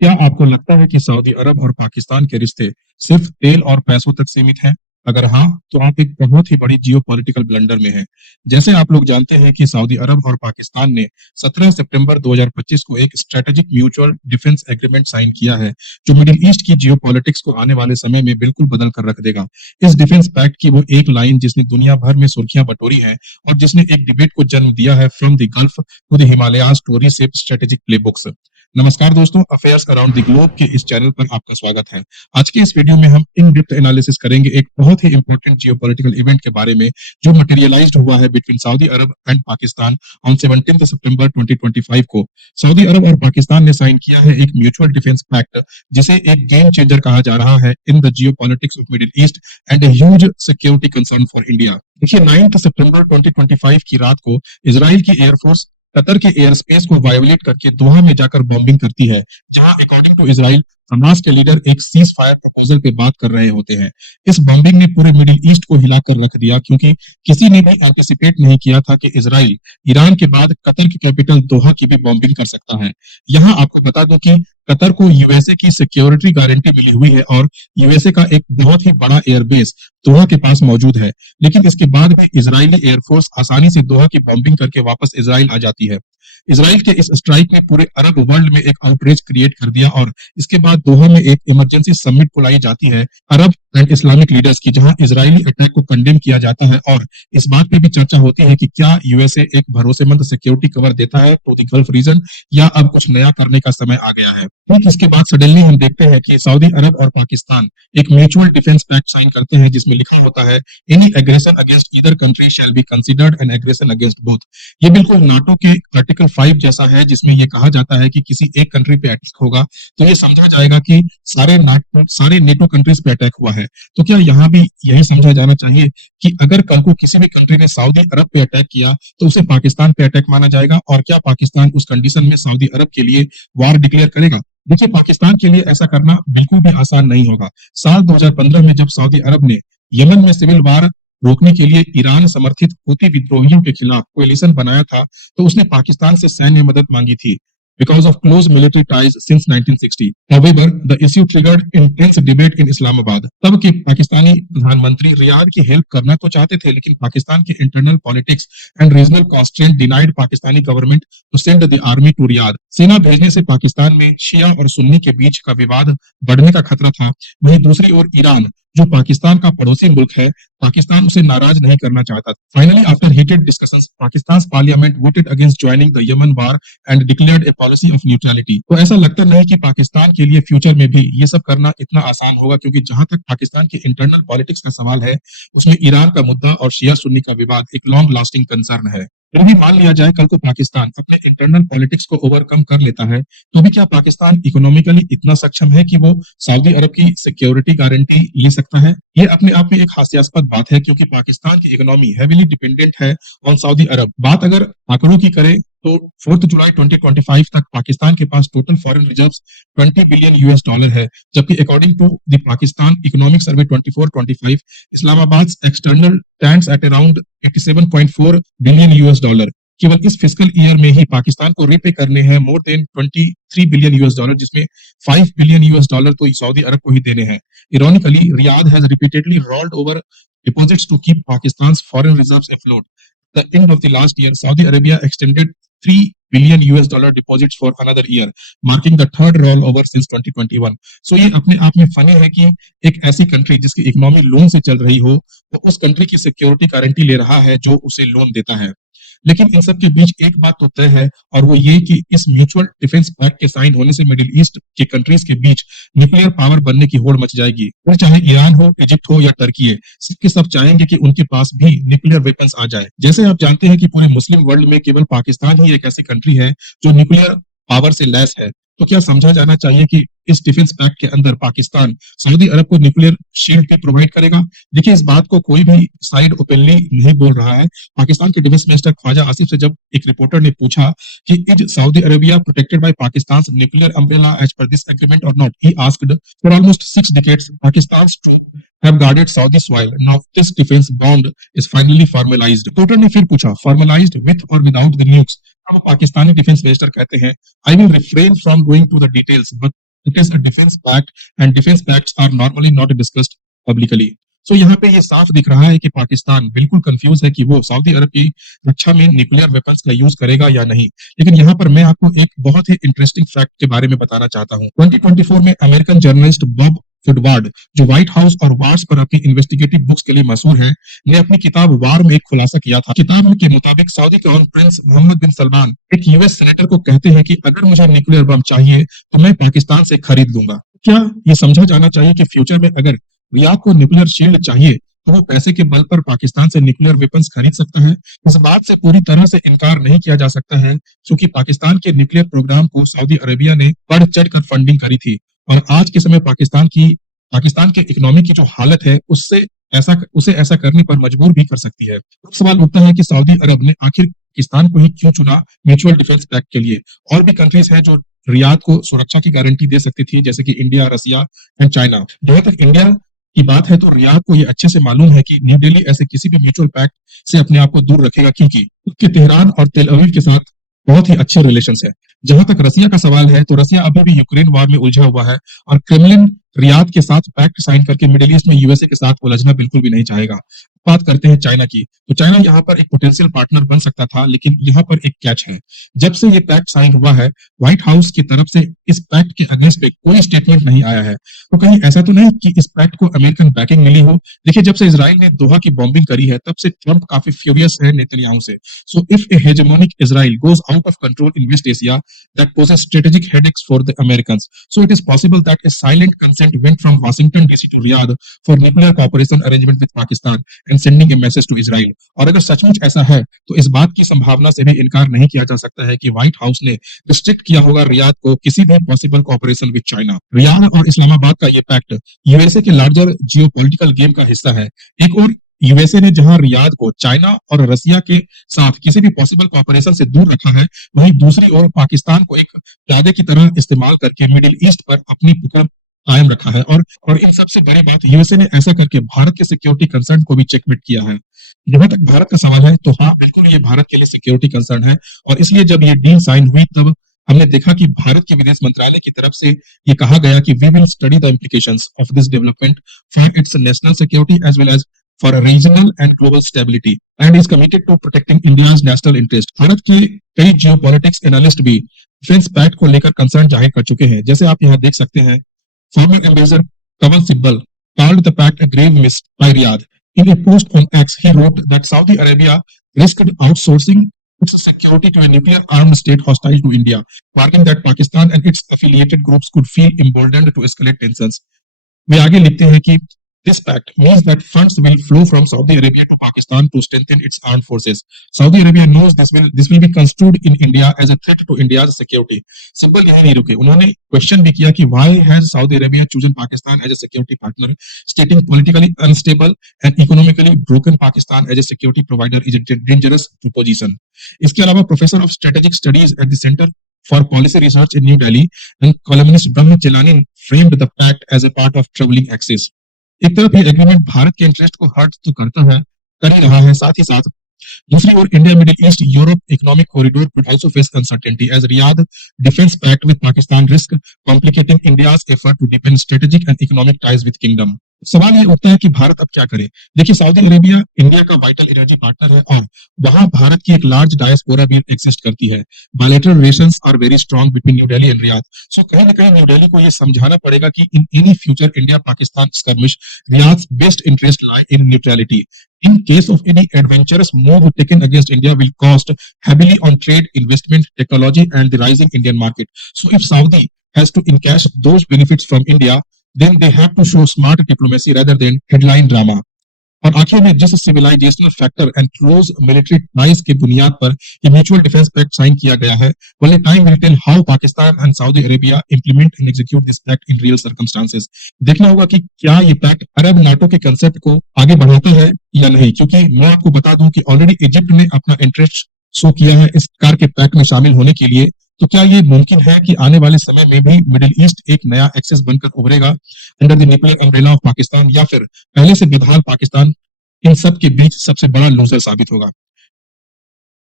क्या आपको लगता है कि सऊदी अरब और पाकिस्तान के रिश्ते सिर्फ तेल और पैसों तक सीमित हैं? अगर हाँ, तो आप एक बहुत ही बड़ी जियोपॉलिटिकल ब्लंडर में हैं। जैसे आप लोग जानते हैं कि सऊदी अरब और पाकिस्तान ने 17 सितंबर 2025 को एक strategic mutual defence agreement sign किया है, जो मिडिल ईस्ट की जियोपॉलिटिक्स को आने वाले समय में बिल्कुल बदल कर रख देगा। इस डिफेंस पैक्ट की वो एक लाइन जिसने दुनिया भर में सुर्खियां बटोरी हैं और जिसने एक डिबेट को जन्म दिया है, from the Gulf to the Himalayas to reshape strategic playbooks. नमस्कार दोस्तों, अफेयर्स अराउंड द ग्लोब के इस चैनल पर आपका स्वागत है। आज के इस वीडियो में हम इन डेप्थ एनालिसिस करेंगे एक बहुत ही इंपॉर्टेंट जियोपॉलिटिकल इवेंट के बारे में, जो मटेरियलाइज्ड हुआ है between Saudi Arab and Pakistan on 17 सितंबर 2025 को। सऊदी अरब और पाकिस्तान ने साइन किया है एक म्यूचुअल डिफेंस पैक्ट, जिसे एक गेम चेंजर कहा जा रहा है in the geopolitics of middle east and a huge security concern for India. देखिए, 9 सितंबर 2025 की रात को इजराइल की एयरफोर्स कतर के एयर स्पेस को वायोलेट करके दोहा में जाकर बॉम्बिंग करती है, जहां अकॉर्डिंग टू इजराइल हमास के लीडर एक सीज फायर प्रपोजल पे बात कर रहे होते हैं। इस बॉम्बिंग ने पूरे मिडिल ईस्ट को हिलाकर रख दिया, क्योंकि किसी ने भी एंटिसिपेट नहीं किया था कि इजराइल ईरान के बाद कतर की कैपिटल दोहा की भी बॉम्बिंग कर सकता है। यहाँ आपको बता दूं कि कतर को यूएसए की सिक्योरिटी गारंटी मिली हुई है और यूएसए का एक बहुत ही बड़ा एयरबेस दोहा के पास मौजूद है, लेकिन इसके बाद भी इजरायली एयरफोर्स आसानी से दोहा की बॉम्बिंग करके वापस इजराइल आ जाती है। इजराइल के इस स्ट्राइक ने पूरे अरब वर्ल्ड में एक आउटरीच क्रिएट कर दिया और इसके बाद दोहा में एक इमरजेंसी समिट बुलाई जाती है अरब एंड इस्लामिक लीडर्स की, जहां इजरायली अटैक को कंडेम किया जाता है और इस बात पे भी चर्चा होती है कि क्या यूएसए एक भरोसेमंद सिक्योरिटी कवर देता है टू द गल्फ रीजन, या अब कुछ नया करने का समय आ गया है। ठीक इसके बाद सडनली हम देखते हैं कि सऊदी अरब और पाकिस्तान एक म्यूचुअल डिफेंस पैक्ट साइन करते हैं, जिसमें लिखा होता है any aggression against either country shall be considered an aggression against both. ये बिल्कुल नाटो के आर्टिकल 5 जैसा है, जिसमें ये कहा जाता है कि किसी एक कंट्री पे अटैक होगा तो ये समझा जाएगा कि सारे नेटो कंट्रीज पे अटैक हुआ है। तो क्या यहाँ भी यही समझा जाना चाहिए कि अगर कल को किसी भी कंट्री ने सऊदी अरब पे अटैक किया तो उसे पाकिस्तान पे अटैक माना जाएगा, और क्या पाकिस्तान उस कंडीशन में सऊदी अरब के लिए वार डिक्लेयर करेगा? देखिए, पाकिस्तान के लिए ऐसा करना बिल्कुल भी आसान नहीं होगा। साल 2015 में जब सऊदी अरब ने यमन में सिविल वार रोकने के लिए ईरान समर्थित हूती विद्रोहियों के खिलाफ कोएलिशन बनाया था, तो उसने पाकिस्तान से सैन्य मदद मांगी थी because of close military ties since 1960. However, the issue triggered intense debate in Islamabad. तब के पाकिस्तानी प्रधानमंत्री रियाद की हेल्प करना तो चाहते थे, लेकिन पाकिस्तान के internal politics and regional constraint denied Pakistani government to send the army to Riyadh. सेना भेजने से पाकिस्तान में शिया और सुन्नी के बीच का विवाद बढ़ने का खतरा था। वहीं दूसरी ओर ईरान, जो पाकिस्तान का पड़ोसी मुल्क है, पाकिस्तान उसे नाराज नहीं करना चाहता। Finally, after heated discussions, Pakistan parliament voted against joining the Yemen war and declared A policy of neutrality. तो ऐसा लगता नहीं कि पाकिस्तान के लिए फ्यूचर में भी ये सब करना इतना आसान होगा, क्योंकि जहां तक पाकिस्तान की इंटरनल पॉलिटिक्स का सवाल है, उसमें ईरान का मुद्दा और शिया सुन्नी का विवाद एक लॉन्ग लास्टिंग कंसर्न है। फिर भी मान लिया जाए कल को पाकिस्तान अपने इंटरनल पॉलिटिक्स को ओवरकम कर लेता है, तो भी क्या पाकिस्तान इकोनॉमिकली इतना सक्षम है कि वो सऊदी अरब की सिक्योरिटी गारंटी ले सकता है? ये अपने आप में एक हास्यास्पद बात है, क्योंकि पाकिस्तान की इकोनॉमी हेवीली डिपेंडेंट है ऑन सऊदी अरब। बात अगर आंकड़ों की करें तो 4 जुलाई 2025 तक पाकिस्तान के पास total foreign reserves 20 billion US dollar है, जबकि according to the Pakistan economic survey 24-25, Islamabad external stands at around 87.4 billion US dollar. केवल इस फिस्कल ईयर में ही पाकिस्तान को रीपे करने हैं more than 23 billion US dollar, जिसमें 5 बिलियन यूएस डॉलर तो सऊदी अरब को ही देने हैं। Ironically, Riyadh has repeatedly rolled over deposits to keep Pakistan's foreign reserves afloat. The end of the last year, Saudi Arabia extended 3 billion US dollar deposits for another year, marking the third rollover since 2021. So ये अपने आप में funny है कि एक ऐसी country जिसकी economy loan से चल रही हो, वो उस कंट्री की सिक्योरिटी गारंटी ले रहा है जो उसे लोन देता है। लेकिन इन सब के बीच एक बात तो तय है, और वो ये कि इस म्यूचुअल डिफेंस पैक्ट के साइन होने से मिडिल ईस्ट के कंट्रीज के बीच न्यूक्लियर पावर बनने की होड़ मच जाएगी। फिर चाहे ईरान हो, इजिप्ट हो या टर्की, सबके सब चाहेंगे कि उनके पास भी न्यूक्लियर वेपन्स आ जाए। जैसे आप जानते हैं कि पूरे मुस्लिम वर्ल्ड में केवल पाकिस्तान ही एक ऐसी कंट्री है जो न्यूक्लियर पावर से लैस है। तो क्या समझा जाना चाहिए कि इस डिफेंस पैक्ट के अंदर पाकिस्तान सऊदी अरब को न्यूक्लियर शील्ड भी प्रोवाइड करेगा? देखिए, इस बात को कोई भी साइड ओपनली नहीं बोल रहा है। पाकिस्तान के डिफेंस मिनिस्टर ख्वाजा आसिफ से जब एक रिपोर्टर ने पूछा कि is Saudi Arabia protected by Pakistan nuclear umbrella as per this agreement और not, he asked, for almost 6 decades Pakistan's troops have guarded Saudi soil. Now this defense bond is finally formalized. Reporter ने फिर पूछा, formalized with or without the nukes? अब Pakistani defence minister कहते हैं, I will refrain from going to the details, but It is a defense pact, and defense pacts are normally not discussed publicly. So यहाँ पे ये साफ दिख रहा है कि पाकिस्तान बिल्कुल कंफ्यूज है कि वो सऊदी अरब की रक्षा में न्यूक्लियर वेपन्स का यूज करेगा या नहीं। लेकिन यहाँ पर मैं आपको एक बहुत ही इंटरेस्टिंग फैक्ट के बारे में बताना चाहता हूँ। 2024 में अमेरिकन जर्नलिस्ट बॉब वुडवार्ड, जो व्हाइट हाउस और वार्स पर अपनी इन्वेस्टिगेटिव बुक्स के लिए मशहूर है, ने अपनी किताब वार में एक खुलासा किया था। किताब के मुताबिक सऊदी क्राउन प्रिंस मोहम्मद बिन सलमान एक यूएस सेनेटर को कहते हैं कि अगर मुझे न्यूक्लियर बम चाहिए तो मैं पाकिस्तान से खरीद लूंगा। क्या ये समझा जाना चाहिए कि फ्यूचर में अगर रियाद को न्यूक्लियर शील्ड चाहिए तो वो पैसे के बल पर पाकिस्तान से न्यूक्लियर वेपन्स खरीद सकता है। इस बात से पूरी तरह से इनकार नहीं किया जा सकता है, क्योंकि पाकिस्तान के न्यूक्लियर प्रोग्राम को सऊदी अरेबिया ने बढ़ चढ़कर फंडिंग करी थी और आज के समय पाकिस्तान के इकोनॉमी की जो हालत है उसे ऐसा करने पर मजबूर भी कर सकती है। अब सवाल उठता है कि सऊदी अरब ने आखिर पाकिस्तान को ही क्यों चुना म्यूचुअल डिफेंस पैक्ट के लिए। और भी कंट्रीज हैं जो रियाद को सुरक्षा की गारंटी दे सकती थी, जैसे कि इंडिया, रसिया एंड चाइना। जहां तक इंडिया की बात है तो रियाद को ये अच्छे से मालूम है कि न्यू दिल्ली ऐसे किसी भी म्यूचुअल पैक्ट से अपने आप को दूर रखेगा, क्योंकि उसके तेहरान और तेल अवीव के साथ बहुत ही अच्छे रिलेशंस है। जहां तक रसिया का सवाल है तो रसिया अभी भी यूक्रेन वॉर में उलझा हुआ है और क्रेमलिन रियाद के साथ पैक्ट साइन करके मिडिल ईस्ट में यूएसए के साथ उलझना बिल्कुल भी नहीं चाहेगा। बात करते हैं चाइना की, तो चाइना यहाँ पर एक पोटेंशियल पार्टनर बन सकता था, लेकिन यहाँ पर एक कैच है। जब से ये पैक्ट साइन हुआ है, व्हाइट हाउस की तरफ से इस पैक्ट के अगेंस्ट पे कोई स्टेटमेंट नहीं आया है। तो कहीं ऐसा तो नहीं कि इस पैक्ट को अमेरिकन बैकिंग मिली हो। देखिए, जब से इजराइल ने दोहा की बॉम्बिंग करी है, तब से ट्रंप काफी फ्यूरियस है नेतन्याहू से। So if a hegemonic Israel goes out of control in West Asia, that poses strategic headaches for the Americans. So it is possible that a silent consent went from Washington DC to Riyadh for nuclear cooperation arrangement with Pakistan and sending a message to Israel. और अगर सचमुच ऐसा है तो इस बात की संभावना से भी इनकार नहीं किया जा सकता है कि व्हाइट हाउस ने रिस्ट्रिक्ट किया होगा रियाद को किसी भी possible cooperation with China. Riyadh और इस्लामाबाद का ये पैक्ट यूएसए के लार्जर जियोपॉलिटिकल गेम का हिस्सा है। एक और यूएसए ने जहां रियाद को चाइना और रसिया के साथ किसी भी पॉसिबल कॉपरेशन से दूर रखा है, वहीं दूसरी ओर पाकिस्तान को एक प्यादे की तरह इस्तेमाल करके मिडिल ईस्ट पर अपनी पकड़ कायम रखा है। और इन सबसे बड़ी बात, यूएसए ने ऐसा करके भारत के सिक्योरिटी कंसर्न को भी चेकमेट किया है। जहां तक भारत का सवाल है तो हाँ, बिल्कुल ये भारत के लिए सिक्योरिटी कंसर्न है और इसलिए जब ये डील साइन हुई तब हमने देखा कि भारत के विदेश मंत्रालय की तरफ से ये कहा गया कि we will study the implications of this development for its national security as well as for a regional and global stability and is committed to protecting India's national interest. Bharat के कई जियोपॉलिटिक्स एनालिस्ट भी defence pact को लेकर concern जाहिर कर चुके हैं। जैसे आप यहाँ देख सकते हैं, farmer ambassador Kanwal Sibal called the pact a grave miss by Riyadh. In a post on X, he wrote that Saudi Arabia risked outsourcing its security to a nuclear-armed state hostile to India, marking that Pakistan and its affiliated groups could feel emboldened to escalate tensions. वे आगे लिखते हैं कि this pact means that funds will flow from Saudi Arabia to Pakistan to strengthen its armed forces. Saudi Arabia knows this will be construed in India as a threat to India's security. Simple यही नहीं रुके, उन्होंने question भी किया कि why has Saudi Arabia chosen Pakistan as a security partner, stating politically unstable and economically broken Pakistan as a security provider is a dangerous proposition. इसके अलावा professor of strategic studies at the centre for policy research in New Delhi and columnist Brahma Chelani framed the pact as a part of troubling axis. एक तरफ ये agreement Bharat के interest को hurt तो करता है, कर ही रहा है, साथ ही साथ दूसरी ओर India Middle East Europe economic corridor could also face uncertainty as Riyadh defense pact with Pakistan risk complicating India's effort to deepen strategic and economic ties with kingdom. सवाल ये उठता है कि भारत अब क्या करे। देखिए, सऊदी अरेबिया इंडिया का वाइटल एनर्जी पार्टनर है और वहां भारत की एक लार्ज डायस्पोरा भी एग्जिस्ट करती है। Bilateral relations are very strong between New Delhi and Riyadh. So कहीं ना कहीं न्यू दिल्ली को ये समझाना पड़ेगा कि in any future India Pakistan skirmish, Riyadh's best interest lie in neutrality. In case of any adventurous move taken against India will cost heavily on trade, investment, technology, and the rising Indian market. So if Saudi has to encash those benefits from India, then they have to show smart diplomacy rather than headline drama. और आखिर में जिस civilisational factor and close military ties की बुनियाद पर ये mutual defence pact sign किया गया है, well time will tell how Pakistan and Saudi Arabia implement and execute this pact in real circumstances. देखना होगा कि क्या ये पैक्ट अरब नाटो के कंसेप्ट को आगे बढ़ाता है या नहीं, क्योंकि मैं आपको बता दूं कि ऑलरेडी इजिप्ट ने अपना इंटरेस्ट शो किया है इस प्रकार के पैक्ट में शामिल होने के लिए। तो क्या ये मुमकिन है कि आने वाले समय में भी मिडिल ईस्ट एक नया एक्सेस बनकर उभरेगा under the nuclear umbrella of Pakistan, या फिर पहले से बेदहाल पाकिस्तान इन सब के बीच सबसे बड़ा लूजर साबित होगा?